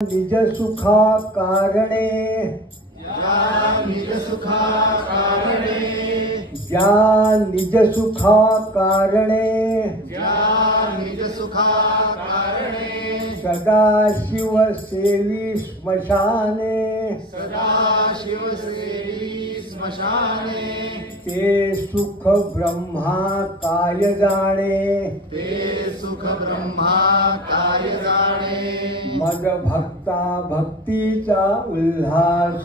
निज सुखा कारणे निज सुखा कारणे निज सुखा कारणे निज सुखा कारणे सदाशिव सेवी स्मशाने सदाशिव सेवी स्मशाने ते सुख ब्रह्मा काय जाणे ते सुख ब्रह्मा काय जाणे मद भक्ता भक्तीचा उल्हास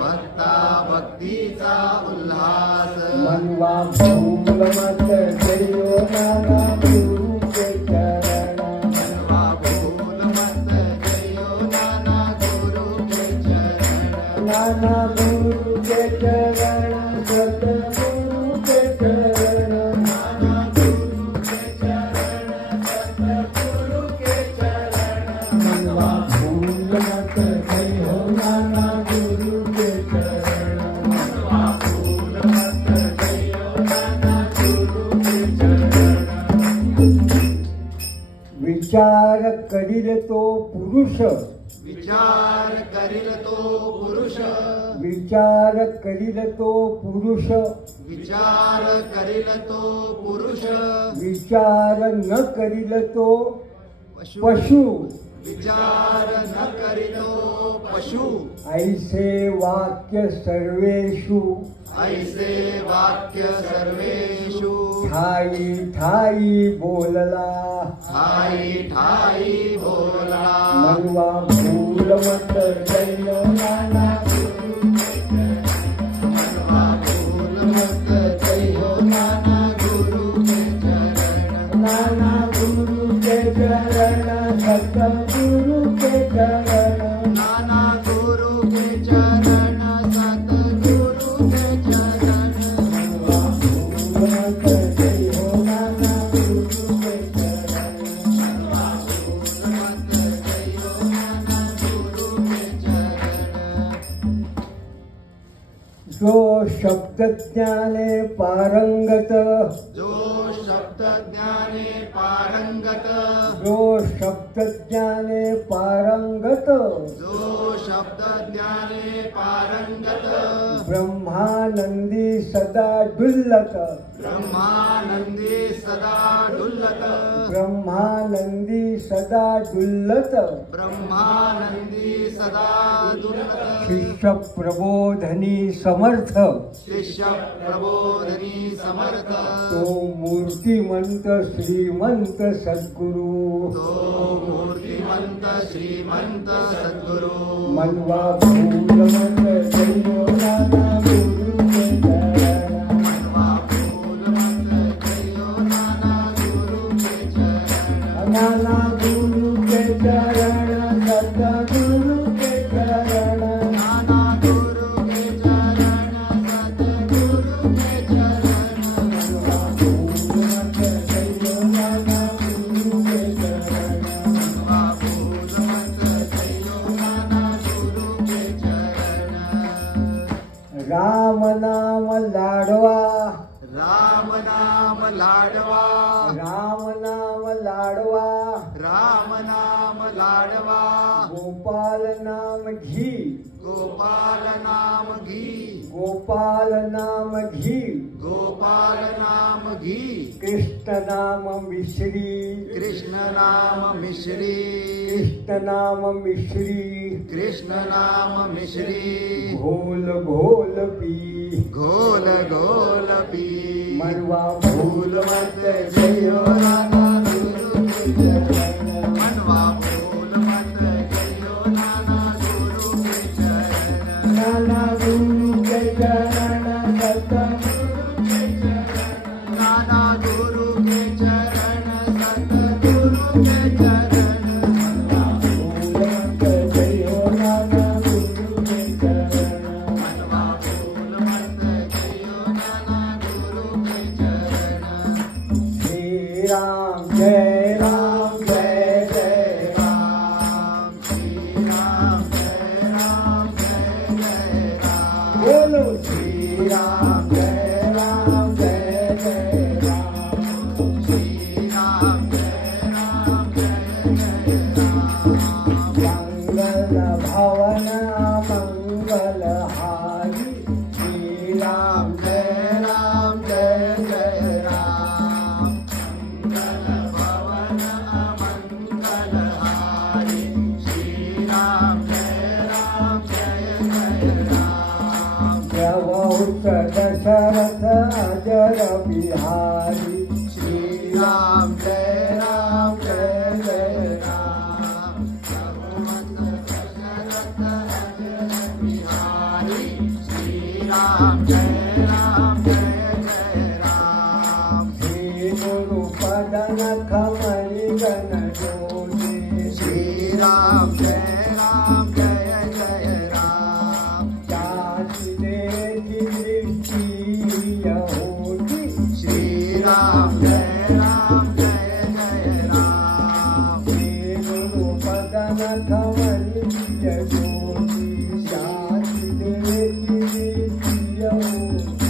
भक्ता भक्तीचा उल्हास मनवा फूल मत जयो नाना गुरु के चरण मनवा फूल मत जयो नाना गुरु के चरण नाना गुरु के चरण सतगुरु के चरण नाना गुरु के चरण सतगुरु के चरण मनवा फूल मत जयो नाना गुरु के चरण मनवा फूल मत जयो नाना गुरु के चरण विचार करील तो पुरुष विचार करील तो पुरुष विचार करील तो पुरुष विचार करील तो पुरुष विचार न करील तो पशु पशु विचार न करीतो पशु ऐसे वाक्य सर्वेषु ऐसे वाक्य सर्वेषु ठाई ठाई बोलला ठाई ठाई बोला मनवा फूल मत जय नाना मनवा फूल मत जयो नाना गुरु के चरण नाना गुरु के चरण सतगुरु के चरण नाना गुरु के चरण सतगुरु के चरण मनवा फूल मत जय नाना गुरु के चरण मनवा फूल मत जयो नाना गुरु के चरण जो शब्द ज्ञाने पारंगत जो शब्द ज्ञाने पारंगत जो शब्द ज्ञाने पारंगत जो शब्द ज्ञाने पारंगत ब्रह्मानंदी सदा डुल्लत ब्रह्मानंदी सदा डुल्लत ब्रह्मानंदी सदा डुल्लत ब्रह्मानंदी सदा डुल्लत शिष्य प्रबोधनी समर्थ शिष्य प्रबोधनी समर्थ तो मूर्तिमंत श्रीमंत सद्गुरु तो मूर्तिमंत श्रीमंत सद्गुरु मनवा फूल मत जयो नाना गुरु के चरण मनवा फूल मत जयो नाना गुरु के चरण नाना गुरु के चरण सतगुरु के चरण नाना गुरु के चरण सतगुरु के चरण मनवा फूल मत जयो नाना गुरु के चरण मनवा फूल मत जयो नाना गुरु के चरण राम नाम लाडवा राम नाम लाडवा राम नाम लाडवा राम नाम लाडवा गोपाल नाम घी गोपाल नाम घी गोपाल नाम घी गोपाल नाम घी कृष्ण नाम मिश्री कृष्ण नाम मिश्री कृष्ण नाम मिश्री कृष्ण नाम मिश्री घोल घोल पी घोल घोल पी मनवा फूल मत जयो नाना गुरु के चरण मनवा फूल मत जयो नाना गुरु के चरण नाना गुरु के चरण सतगुरु के चरण नाना गुरु के चरण सतगुरु के चरण मनवा फूल मत जयो नाना गुरु के चरण मनवा फूल मत जयो नाना गुरु के चरण श्री राम जय राम जय मंगल भवन मंगलहारी श्री राम जय राम जय जय राम मंगल भवन मंगलहारी श्री राम जय जय राम प्रभुत दशरथ अजर बिहारी श्री राम जय राम जय जय राम प्रभुत दशरथ अजर बिहारी श्री राम जय जय राम श्री गुरु पदन कमल गण जोड़ी श्री राम जय जय राम जाति देखी दृष्टि यहूदी श्री राम जय जय राम श्री गुरु पदन कमल जोड़ी जाति देखी दृष्टि यहूदी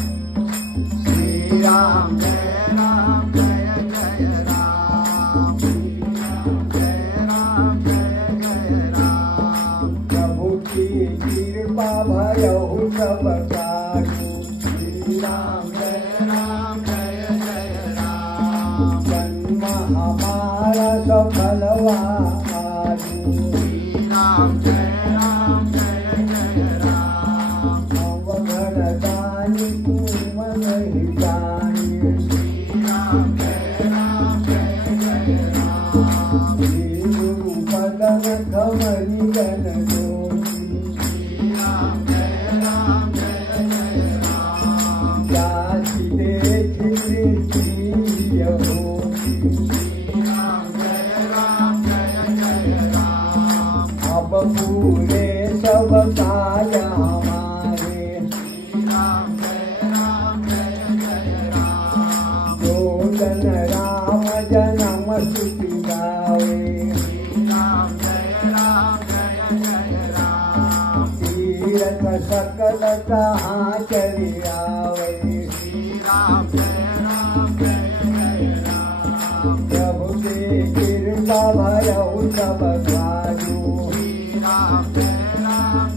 श्री राम जय जय राम जय राम प्रभु की कृपा भयहु सब काजू श्री राम जय राम जन्म हमारा सफलवा आजू श्री राम जय राम अवघड़ दानी तू मन ही जानी श्री राम जय राम श्री गुरु पदन कमली गण जोड़ी श्री राम जय राम जाति देखी दृष्टि यहूदी श्री राम जय राम अब पूरे सब काज हमारे श्री राम जय राम जो जन राम जन्म सुखी गावे श्री राम जय राम तीरथ सकल कहाँ चली आवे श्री राम जय राम प्रभु के कृपा भयहु सब काजू श्री राम जय राम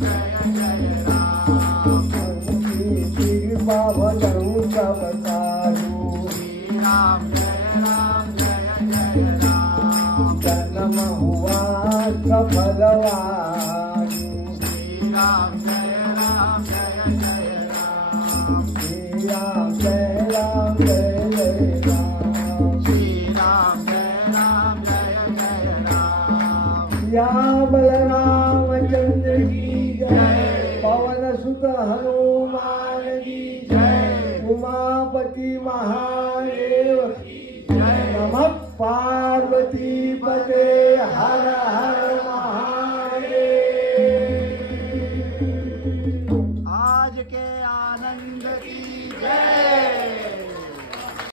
उनकी कृपा भयहु सब काजू श्री राम जय राम जन्म हुआ सफलवा श्री राम जय राम श्री राम जय राम जय जय राम श्री राम जय राम या बलराम चंद्र की जय पवन सुत हनुमान की जय उमापति महादेव की जय नमः पार्वती पते हर हर